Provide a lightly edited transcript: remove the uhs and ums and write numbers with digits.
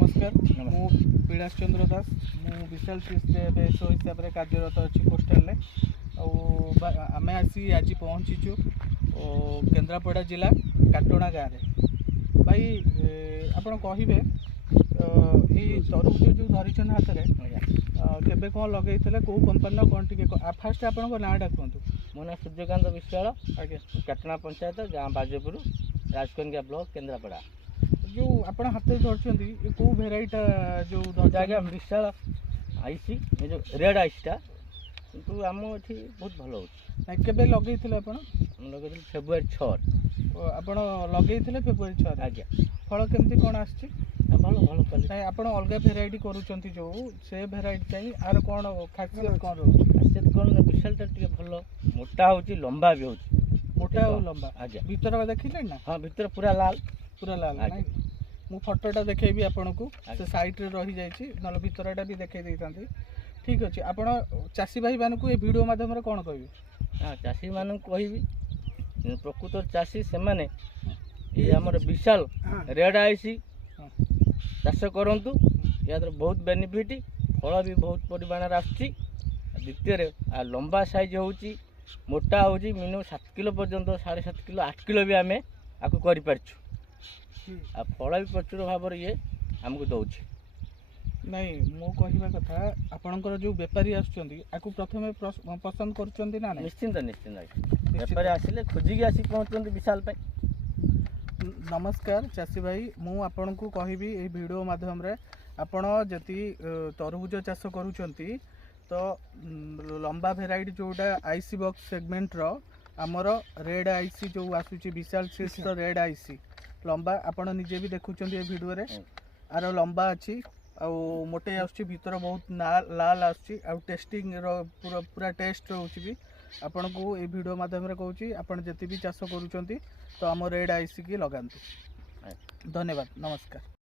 नमस्कार मु विलास चंद्र दास मु विशाल बेसो हिसाब से कार्यरत अच्छी पोस्टाल आम आसी आज पहुँचीचु केन्द्रापड़ा जिला काटोणा गाँव में भाई आपड़ कहे तरबूज जो धरी हाथ में केबे कौन लगे कौ कंपानी कौन टी फास्ट आप नाटा कहतु मो ना सूर्यकांत विश्वाल आज्ञा काटोणा पंचायत गाँव बाजेपुर राजकनिया ब्लॉक केन्द्रापड़ा जो आप हाथ धरती कौ भेराइटा जो आज्ञा विशाल आईसी जो रेड आईसीटा किंतु आम ये बहुत भल हो केबे लगे आप लगे फेब्रुआरी 6 आप लगे फेब्रुआरी 6 आज्ञा फल केमती कौन आस भल भल क्वालिटी आप अलग भेराइटी करुँच जो से भेराइटी चाहिए आर कौन खासियत कौन रोचे खासियत कौन विशालटा टे भल मोटा हो लंबा भी हो मोटा और लंबा आज्ञा भीतर देखिले ना हाँ भीतर पूरा लाल नहीं मु फोटोटा देखेबी आपन को से साइट रे रही जाइछि नल भीतरटा भी देखे देइतांती ठीक अछि आपण चासी भाई मानकु ए वीडियो माध्यम रे कोन कहबी हाँ चासी मानकु कहबी प्रकृत चासी से माने ये हमर विशाल रेड आईसी चाष करंतु या बहुत बेनिफिट फल भी बहुत परिमाण आसुची द्वितीय लंबा साइज होउची मोटा होउची मिनिमम 7 किलो पर्यंत 7.5 किलो 8 किलो भी आमे आकु करि पारछु आ फल भी प्रचुर भाव ये आमको दौर नहीं मो कहवा कथा आपणकर जो बेपारी आसुचंदी आकु प्रथमे पसंद करूचंदी ना निश्चिंत निश्चिंत बेपारी आसिले खोजिकी आसी पहुँचते विशाल पे नमस्कार चासी भाई मु आपन को कहबी ए वीडियो माध्यम रे आपण जति तरबूज चाष करूचंती तो लंबा भेराइटी जोटा आईसी बॉक्स सेगमेंट रो आमर रेड आईसी जो आसुची विशाल सीड्स रो रेड आईसी लंबा आपण निजे भी देखुचंदी ए वीडियो रे आरो लंबा अच्छी आउ मोटे आसुची भीतर बहुत लाल आसुची आउ टेस्टिंग रो पूरा टेस्ट रहउची भी आपण को ए वीडियो माध्यम रे कहउची आपण जति भी चाष करूचंती तो आम रेड आईसी की लगांतु धन्यवाद नमस्कार।